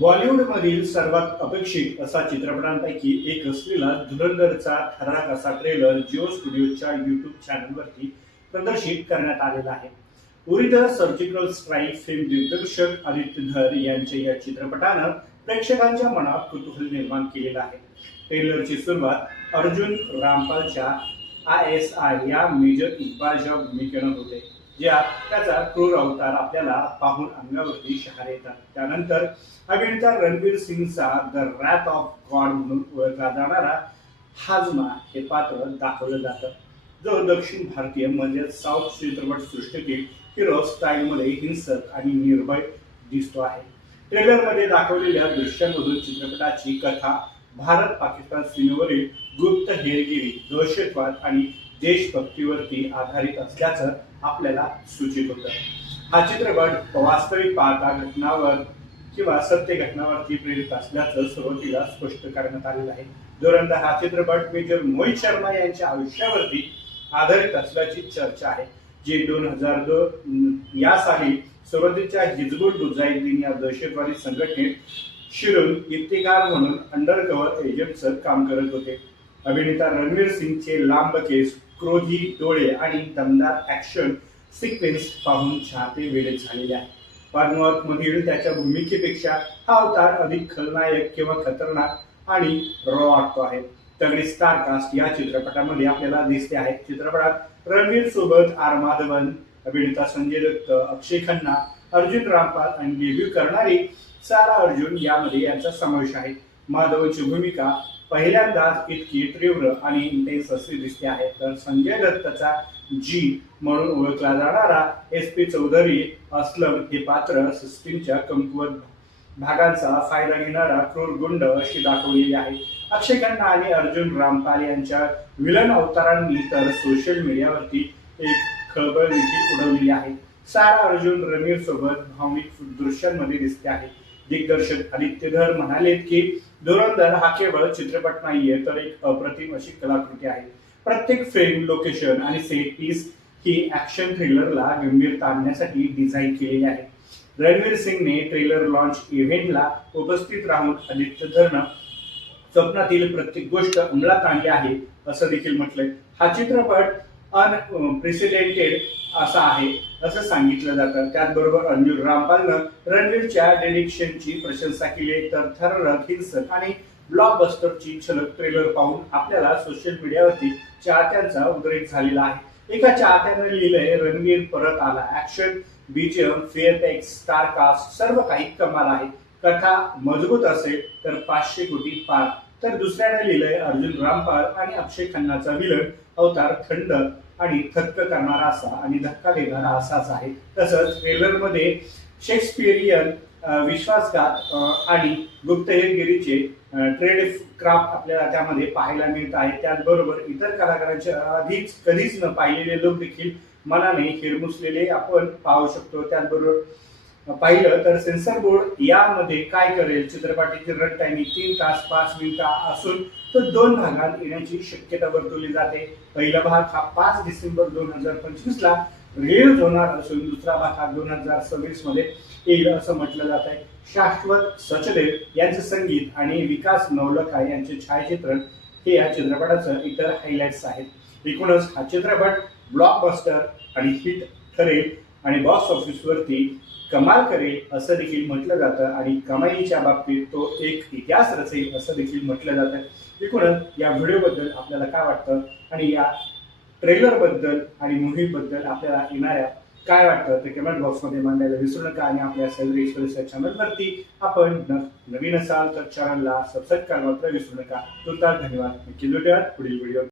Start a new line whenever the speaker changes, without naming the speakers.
बॉलिवूडमधील सर्वात अपेक्षित असा चित्रपटांपैकी एक असलेला धुरंधरचा थरारक असा ट्रेलर जिओ स्टुडिओच्या युट्यूब चॅनलवरती प्रदर्शित करण्यात आलेला आहे. उरी सर्जिकल स्ट्राईक फिल्म दिग्दर्शक आदित्य धर यांच्या या चित्रपटानं प्रेक्षकांच्या मनात कुतूहल निर्माण केलेलं आहे. ट्रेलरची सुरुवात अर्जुन रामपालच्या आय एस आय या मेजर इक्बालच्या भूमिकेनं होते. या त्याचा क्रूर अवतार आपल्याला पाहून अंगावरती शहारे येतात. त्यानंतर अभिनेता रणवीर सिंगचा द रॅथ ऑफ गॉड म्हणून ओळखला जाणारा हाजमा हे पात्र दाखवलं जातं. जो दक्षिण भारतीय म्हणजे साऊथ चित्रपट सृष्टीतील हिरो स्टाईलमध्ये हिंसक आणि निर्भय दिसतो आहे. ट्रेलरमध्ये दाखवलेल्या दृश्यांमधून चित्रपटाची कथा भारत पाकिस्तान सीमेवरील गुप्त हेरगिरी दहशतवाद आणि देशभक्तीवरती आधारित असल्याचं आपल्याला सूचित होतं. हा चित्रपट वास्तविक पाहता घटनावर किंवा सत्य घटनावरती प्रेरित असल्याचं सुरुवातीला स्पष्ट करण्यात आलेलं आहे. दुरंदा हा चित्रपट मेजर मोहित शर्मा यांच्या आयुष्यावरती आधारित असल्याची चर्चा आहे जी दोन हजार दोन या साली सुरुवातीच्या हिजबुल मुजाहिद्दीन या दहशतवादी संघटनेत शिरून इफ्तिकार म्हणून अंडरकव्हर एजंटचं काम करत होते. अभिनेता रणवीर सिंगचे लांब केस क्रोधी डोळे आणि दमदार ऍक्शन सिक्वेन्स पाहून चाहते वेळे झालेले आहे पानवात मधील त्याच्या भूमिकेपेक्षा हा अवतार अधिक खलनायक किंवा खतरनाक आणि रॉ वाटतो आहे. तगडी स्टार कास्ट या चित्रपटामध्ये आपल्याला दिसते आहे. चित्रपटात रणवीर सोबत आर माधवन अभिनेता संजय दत्त अक्षय खन्ना अर्जुन रामपाल आणि डेब्यू करणारी सारा अर्जुन यामध्ये यांचा समावेश आहे. माधवची भूमिका पहिल्यांदाच इतकी तीव्र आणि इंटेन्स दिसते आहे. तर संजय दत्तचा जी म्हणून ओळखला जाणारा एस पी चौधरी असलम हे पात्र सिस्टीमच्या कमकुवत भागांचा फायदा घेणारा क्रूर गुंड अशी दाखवलेली आहे. अक्षय खन्ना आणि अर्जुन रामपाल यांच्या विलन अवतारांनी तर सोशल मीडियावरती एक खळबळ देखील उडवलेली आहे. सारा अर्जुन रणवीर सोबत भावनिक दृश्यांमध्ये दिसते आहे. दिग्दर्शक आदित्य धर म्हणाले की धुरंधर हा केवळ चित्रपट नाहीये तर एक अप्रतिम अशी कलाकृती आहे. प्रत्येक फ्रेम लोकेशन आणि सेट पीस ही ऍक्शन थ्रिलरला गंभीरता आणण्यासाठी डिझाईन केलेली आहे. रणवीर सिंगने ट्रेलर लॉन्च इव्हेंटला उपस्थित राहून आदित्य धरनं स्वप्नातील प्रत्येक गोष्ट अंमलात आणली आहे असं देखील म्हटलंय. हा चित्रपट अनप्रेसिडेंटेड असा आहे. असं सांगितलं जातं. त्याचबरोबर अंजुर रामपालनं रणवीरच्या डेडिक्शनची प्रशंसा केली. तर थररक हिंसक आणि ब्लॉकबस्टरची छलक ट्रेलर पाहून आपल्याला सोशल मीडियावरती चाहत्यांचा उद्रेक झालेला आहे. एका चाहत्यानं लिहिलंय रणवीर परत आला. ऍक्शन बीजीएम फेअरटेक्स स्टारकास्ट सर्व काही कमाल आहे. कथा मजबूत असेल तर पाचशे कोटी पार. तर दुसऱ्याने लिहिलंय अर्जुन रामपाल आणि अक्षय खन्नाचा विलन अवतार थंड आणि थक्क करणारा असा आणि धक्का देणारा असाच आहे. तसंच ट्रेलरमध्ये शेक्सपिरियन विश्वासघात आणि गुप्तहेरगिरीचे ट्रेड क्राफ्ट आपल्याला त्यामध्ये पाहायला मिळत आहे. त्याचबरोबर इतर कलाकारांचे आधीच कधीच न पाहिलेले लोक देखील मनाने हिरमुसलेले आपण पाहू शकतो. त्याचबरोबर पाहिलं तर सेन्सर बोर्ड यामध्ये काय करेल? चित्रपटाची रन टायमिंग तीन तास पाच मिनिटं असून तो दोन भागात येण्याची शक्यता वर्तवली जाते. पहिला भाग हा पाच डिसेंबर दोन हजार पंचवीस ला रिलीज होणार असून दुसरा भाग हा दोन हजार सव्वीसमध्ये येईल असं म्हटलं जात आहे. शाश्वत सचदेव यांचं संगीत आणि विकास नवलखा यांचे छायाचित्रण हे या चित्रपटाचं इतर हायलाइट्स आहेत. एकूणच हा चित्रपट ब्लॉकबस्टर आणि हिट ठरेल. आणि बॉक्स ऑफिसवरती कमाल करेल असं देखील म्हटलं जातं आणि कमाईच्या बाबतीत तो एक इतिहास रचेल असं देखील म्हटलं जातं. एकूणच या व्हिडिओबद्दल आपल्याला काय वाटतं? आणि या ट्रेलरबद्दल आणि मूव्हीबद्दल आपल्याला येणाऱ्या काय वाटतं? ते कमेंट बॉक्समध्ये मांडायला विसरू नका आणि आपल्या सैद्री चॅनलवरती आपण न- नवीन असाल तर चॅनलला सबस्क्राईब करायला मात्र विसरू नका. तुर्तास धन्यवाद. नक्की भेटूयात पुढील व्हिडिओ